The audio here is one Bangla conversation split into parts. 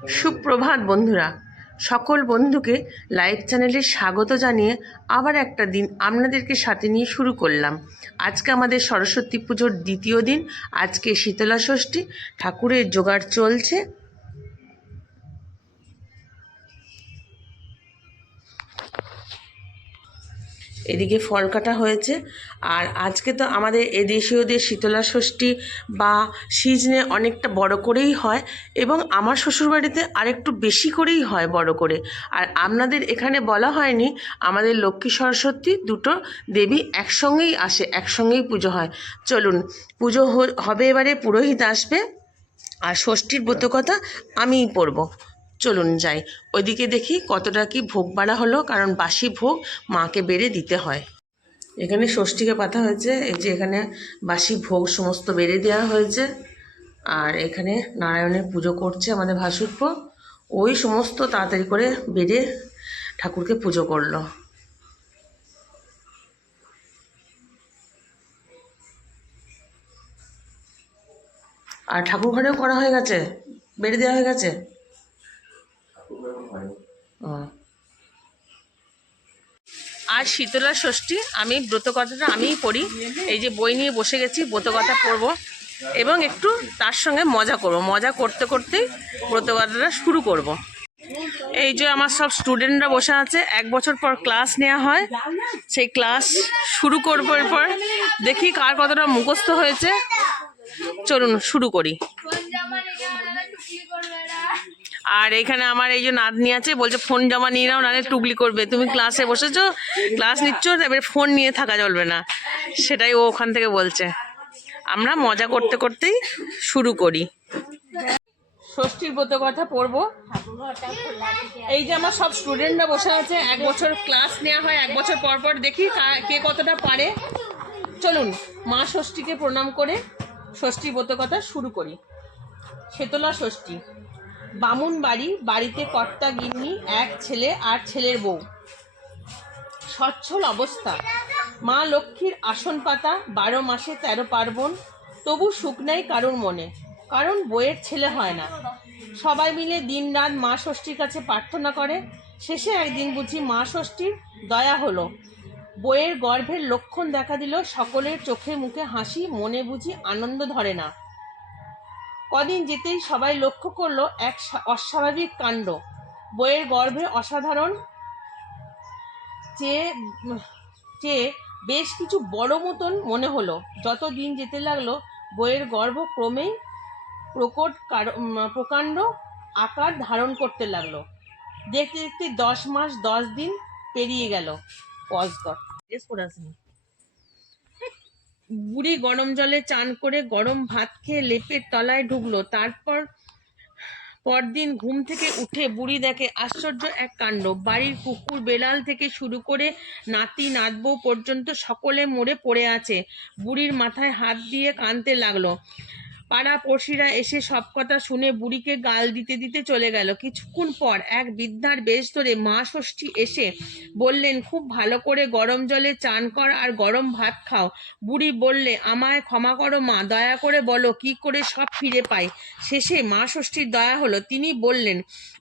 সুপ্রভাত বন্ধুরা, সকল বন্ধুকে লাইভ চ্যানেলে স্বাগত জানিয়ে আবার একটা দিন আপনাদেরকে সাথে নিয়ে শুরু করলাম। আজকে আমাদের সরস্বতী পুজোর দ্বিতীয় দিন। আজকে শীতলা ষষ্ঠী, ঠাকুরের জোগাড় চলছে। এদিকে ফল কাটা হয়েছে। আর আজকে তো আমাদের এদেশীয়দের শীতলা ষষ্ঠী বা সিজনে অনেকটা বড় করেই হয়, এবং আমার শ্বশুরবাড়িতে আরেকটু বেশি করেই হয় বড় করে। আর আপনাদের এখানে বলা হয়নি, আমাদের লক্ষ্মী সরস্বতী দুটো দেবী একসঙ্গেই আসে, একসঙ্গেই পুজো হয়। চলুন, পুজো হবে, এবারে পুরোহিত আসবে আর ষষ্ঠীর ব্রতকথা আমিই পড়ব। চলুন যাই, ওইদিকে দেখি কতটা কি ভোগ বাড়া হলো, কারণ বাসি ভোগ মাকে বেড়ে দিতে হয়। এখানে ষষ্ঠীকে পাতা হয়েছে, এই যে এখানে বাসি ভোগ সমস্ত বেড়ে দেওয়া হয়েছে। আর এখানে নারায়ণের পুজো করছে আমাদের ভাসুরপো, ওই সমস্ত তাড়াতাড়ি করে বেড়ে ঠাকুরকে পুজো করলো। আর ঠাকুর ঘরেও করা হয়ে গেছে, বেড়ে দেওয়া হয়ে গেছে। ও, আর শীতলা ষষ্ঠী আমি ব্রতকথাটা আমিই পড়ি। এই যে বই নিয়ে বসে গেছি, ব্রতকথা পড়ব এবং একটু তার সঙ্গে মজা করব। মজা করতে করতেই ব্রতকথাটা শুরু করব। এই যে আমার সব স্টুডেন্টরা বসে আছে, 1 বছর পর ক্লাস নেওয়া হয়, সেই ক্লাস শুরু করবো। এরপর দেখি কার কতটা মুখস্থ হয়েছে। চলুন শুরু করি। আর এখানে আমার এই যে নাতনি আছে, বলছে ফোন জমা নিয়ে নাও, নাহলে টুকলি করবে। তুমি ক্লাসে বসেছো, ক্লাস নিচ্ছ, এবারে ফোন নিয়ে থাকা চলবে না, সেটাই ও ওখান থেকে বলছে। আমরা মজা করতে করতেই শুরু করি। ষষ্ঠীর ব্রত কথা পড়বো। এই যে আমার সব স্টুডেন্টরা বসে আছে, 1 বছর ক্লাস নেওয়া হয়, 1 বছর পর পর দেখি কে কতটা পারে। চলুন মা ষষ্ঠীকে প্রণাম করে ষষ্ঠীর ব্রত কথা শুরু করি। শীতলা ষষ্ঠী। বামুন বাড়ি, বাড়িতে কর্তা গিন্নি, এক ছেলে আর ছেলের বউ। সচ্ছল অবস্থা। মা লক্ষ্মীর আসন পাতা, 12 মাসে 13 পার্বণ, তবু সুখ নেই কারোর মনে, কারণ বইয়ের ছেলে হয় না। সবাই মিলে দিন রাত মা ষষ্ঠীর কাছে প্রার্থনা করে। শেষে একদিন বুঝি মা ষষ্ঠীর দয়া হলো, বইয়ের গর্ভের লক্ষণ দেখা দিল। সকলের চোখে মুখে হাসি, মনে বুঝি আনন্দ ধরে না। কদিন যেতেই সবাই লক্ষ্য করলো এক অস্বাভাবিক কাণ্ড। বইয়ের গর্ভে অসাধারণ চেয়ে বেশ কিছু বড় মতন মনে হলো। যত দিন যেতে লাগলো, বইয়ের গর্ভ ক্রমেই প্রকাণ্ড আকার ধারণ করতে লাগলো। দেখতে দেখতে 10 মাস 10 দিন পেরিয়ে গেল। বুড়ি গরম জলে চান করে গরম ভাত খেয়ে লেপের তলায় ঢুকলো। পরদিন ঘুম থেকে উঠে বুড়ি দেখে আশ্চর্য এক কাণ্ড। বাড়ির কুকুর বেড়াল থেকে শুরু করে নাতি নাতবউ পর্যন্ত সকলে মরে পড়ে আছে। বুড়ির মাথায় হাত দিয়ে কাঁদতে লাগলো। পাড়া পড়শিরা এসে সব কথা শুনে বুড়িকে গাল দিতে দিতে চলে গেল। কিছুক্ষণ পর এক বৃদ্ধার বেশ ধরে মা ষষ্ঠী এসে বললেন, খুব ভালো করে গরম জলে চান কর আর গরম ভাত খাও। বুড়ি বললে, আমায় ক্ষমা করো মা, দয়া করে বলো কি করে সব ফিরে পাই। শেষে মা ষষ্ঠীর দয়া হলো। তিনি বললেন,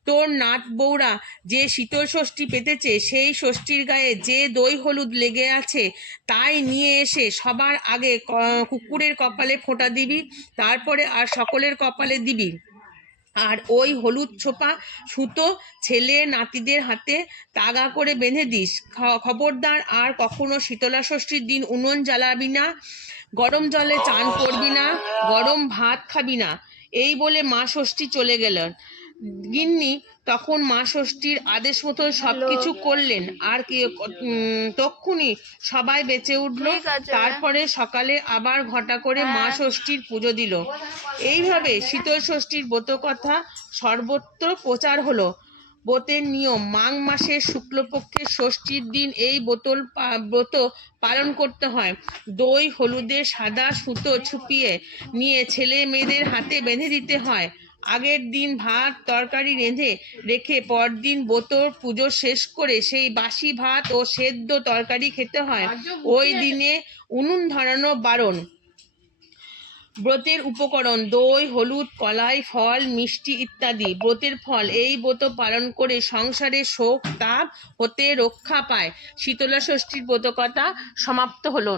তোর নাত বউরা যে শীতল ষষ্ঠী পেতেছে, সেই ষষ্ঠীর গায়ে যে দই হলুদ লেগে আছে, তাই নিয়ে এসে সবার আগে কুকুরের কপালে ফোঁটা দিবি, তারপরে আর সকলের কপালে দিবি। আর ওই হলুদ ছোপা সুতো ছেলে নাতিদের হাতে তাগা করে বেঁধে দিস। খবরদার আর কখনো শীতলা ষষ্ঠীর দিন উনুন জ্বালাবি না, গরম জলে চান করবি না, গরম ভাত খাবি না। এই বলে মা ষষ্ঠী চলে গেলেন। গিন্নি তখন মা ষষ্ঠীর আদেশ মতো সবকিছু করলেন। আর তক্ষুনি সবাই বেঁচে উঠল। তারপরে সকালে আবার ঘটা করে মা ষষ্ঠীর পুজো দিল। এইভাবে শীতল ষষ্ঠীর ব্রত কথা সর্বত্র প্রচার হলো। ব্রতের নিয়ম, মাঘ মাসের শুক্লপক্ষের ষষ্ঠীর দিন এই ব্রত পালন করতে হয়। দই হলুদে সাদা সুতো ছুপিয়ে নিয়ে ছেলে মেয়েদের হাতে বেঁধে দিতে হয়। আগের দিন ভাত তরকারি রেঁধে রেখে পরদিন ব্রতর পুজো শেষ করে সেই বাসি ভাত ও সেদ্ধ তরকারি খেতে হয়। ওই দিনে উনুন ধরানো বারণ। ব্রতের উপকরণ: দই, হলুদ, কলাই, ফল, মিষ্টি ইত্যাদি। ব্রতের ফল: এই ব্রত পালন করে সংসারে শোক তাপ হতে রক্ষা পায়। শীতলা ষষ্ঠীর ব্রতকথা সমাপ্ত হলো।